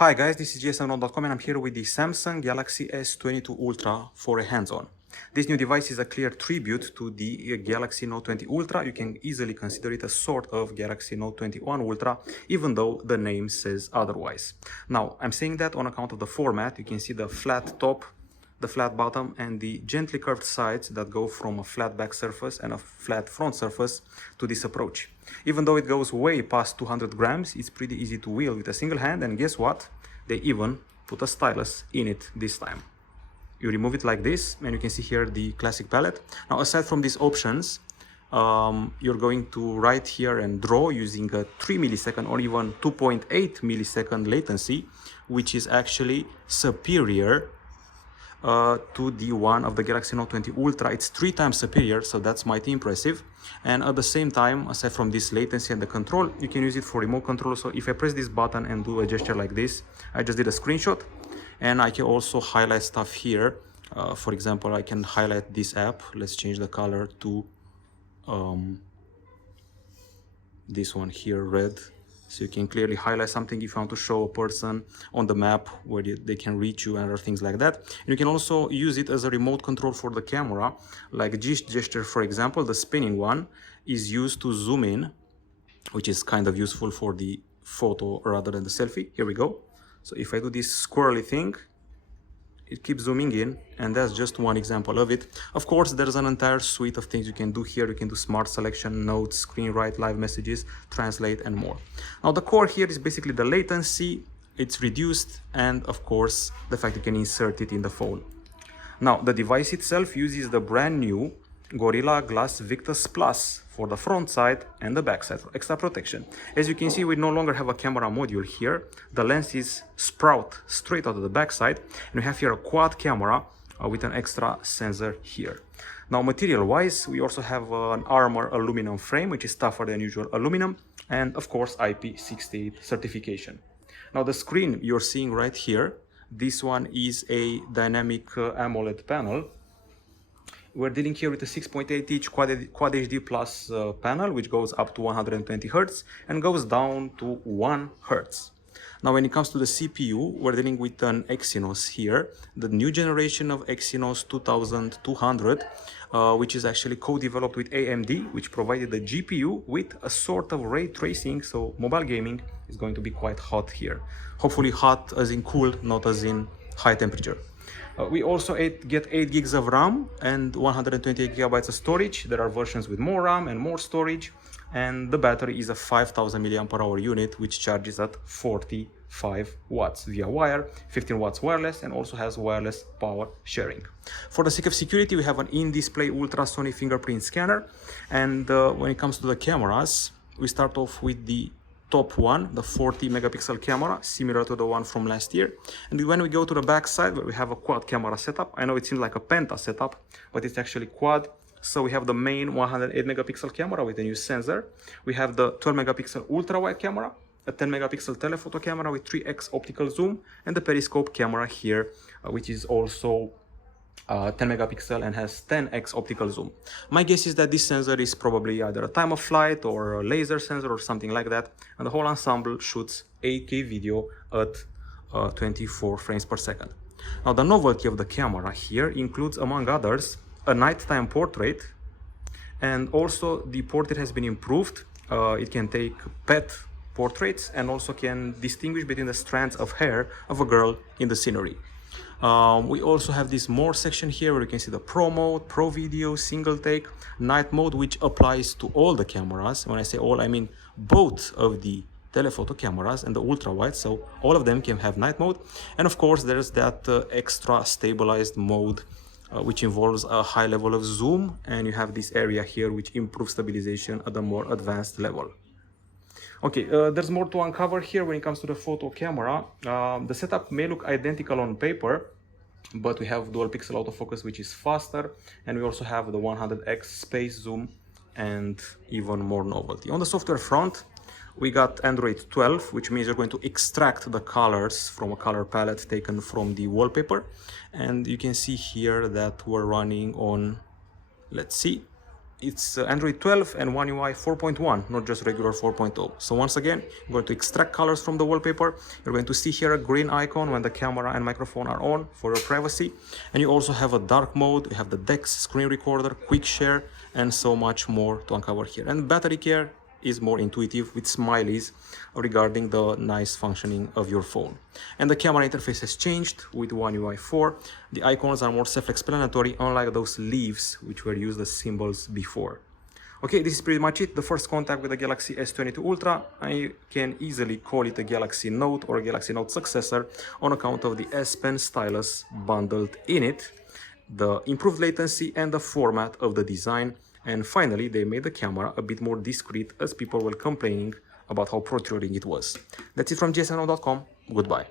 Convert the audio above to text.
Hi guys, this is gsmnote.com and I'm here with the Samsung Galaxy S22 Ultra for a hands-on. This new device is a clear tribute to the Galaxy Note 20 Ultra. You can easily consider it a sort of Galaxy Note 21 Ultra, even though the name says otherwise. Now, I'm saying that on account of the format. You can see the flat top, the flat bottom, and the gently curved sides that go from a flat back surface and a flat front surface to this approach. Even though it goes way past 200 grams, it's pretty easy to wield with a single hand, and guess what? They even put a stylus in it this time. You remove it like this, and you can see here the classic palette. Now, aside from these options, you're going to write here and draw using a 3 millisecond or even 2.8 millisecond latency, which is actually superior to the one of the Galaxy Note 20 Ultra. It's 3 times superior, so that's mighty impressive. And at the same time, aside from this latency and the control, you can use it for remote control. So if I press this button and do a gesture like this, I just did a screenshot, and I can also highlight stuff here. For example, I can highlight this app. Let's change the color to this one here, red. So you can clearly highlight something if you want to show a person on the map where they can reach you and other things like that. And you can also use it as a remote control for the camera, like this gesture, for example. The spinning one is used to zoom in, which is kind of useful for the photo rather than the selfie. Here we go. So if I do this squirrely thing, it keeps zooming in, and that's just one example of it. Of course, there's an entire suite of things you can do here. You can do smart selection, notes, screen write, live messages, translate, and more. Now, the core here is basically the latency. It's reduced, and of course, the fact you can insert it in the phone. Now, the device itself uses the brand new Gorilla Glass Victus Plus for the front side and the back side for extra protection. As you can see, we no longer have a camera module here. The lenses sprout straight out of the back side, and we have here a quad camera with an extra sensor here. Now, material-wise, we also have an Armor aluminum frame, which is tougher than usual aluminum, and of course IP68 certification. Now, the screen you're seeing right here, this one is a Dynamic AMOLED panel. We're dealing here with a 6.8-inch Quad HD Plus panel, which goes up to 120 Hz and goes down to 1 Hz. Now, when it comes to the CPU, we're dealing with an Exynos here, the new generation of Exynos 2200, which is actually co-developed with AMD, which provided the GPU with a sort of ray tracing, so mobile gaming is going to be quite hot here. Hopefully hot as in cool, not as in high temperature. We also get 8 gigs of RAM and 128 gigabytes of storage. There are versions with more RAM and more storage, and the battery is a 5000 mAh unit, which charges at 45 watts via wire, 15 watts wireless, and also has wireless power sharing. For the sake of security, we have an in-display ultrasonic fingerprint scanner, and when it comes to the cameras, we start off with the top one, the 40 megapixel camera, similar to the one from last year. And when we go to the back side, where we have a quad camera setup, I know it seems like a penta setup, but it's actually quad. So we have the main 108 megapixel camera with a new sensor. We have the 12 megapixel ultra-wide camera, a 10 megapixel telephoto camera with 3x optical zoom, and the periscope camera here, which is also 10 megapixel and has 10x optical zoom. My guess is that this sensor is probably either a time of flight or a laser sensor or something like that, and the whole ensemble shoots 8K video at 24 frames per second. Now, the novelty of the camera here includes, among others, a nighttime portrait, and also the portrait has been improved. It can take pet portraits and also can distinguish between the strands of hair of a girl in the scenery. We also have this more section here where you can see the Pro mode, Pro video, single take, night mode, which applies to all the cameras. When I say all, I mean both of the telephoto cameras and the ultra wide, so all of them can have night mode. And of course, there's that extra stabilized mode, which involves a high level of zoom, and you have this area here which improves stabilization at a more advanced level. Okay, there's more to uncover here when it comes to the photo camera. The setup may look identical on paper, but we have dual pixel autofocus, which is faster, and we also have the 100x space zoom and even more novelty. On the software front, we got Android 12, which means you're going to extract the colors from a color palette taken from the wallpaper. And you can see here that we're running on, let's see, it's Android 12 and One UI 4.1, not just regular 4.0. So once again, you're going to extract colors from the wallpaper. You're going to see here a green icon when the camera and microphone are on for your privacy. And you also have a dark mode, you have the DeX, screen recorder, quick share, and so much more to uncover here. And battery care is more intuitive with smileys regarding the nice functioning of your phone. And the camera interface has changed with One UI 4. The icons are more self-explanatory, unlike those leaves which were used as symbols before. Okay, this is pretty much it. The first contact with the Galaxy S22 Ultra. I can easily call it a Galaxy Note or a Galaxy Note successor on account of the S Pen stylus bundled in it, the improved latency and the format of the design. And finally, they made the camera a bit more discreet as people were complaining about how protruding it was. That's it from gsno.com. Goodbye.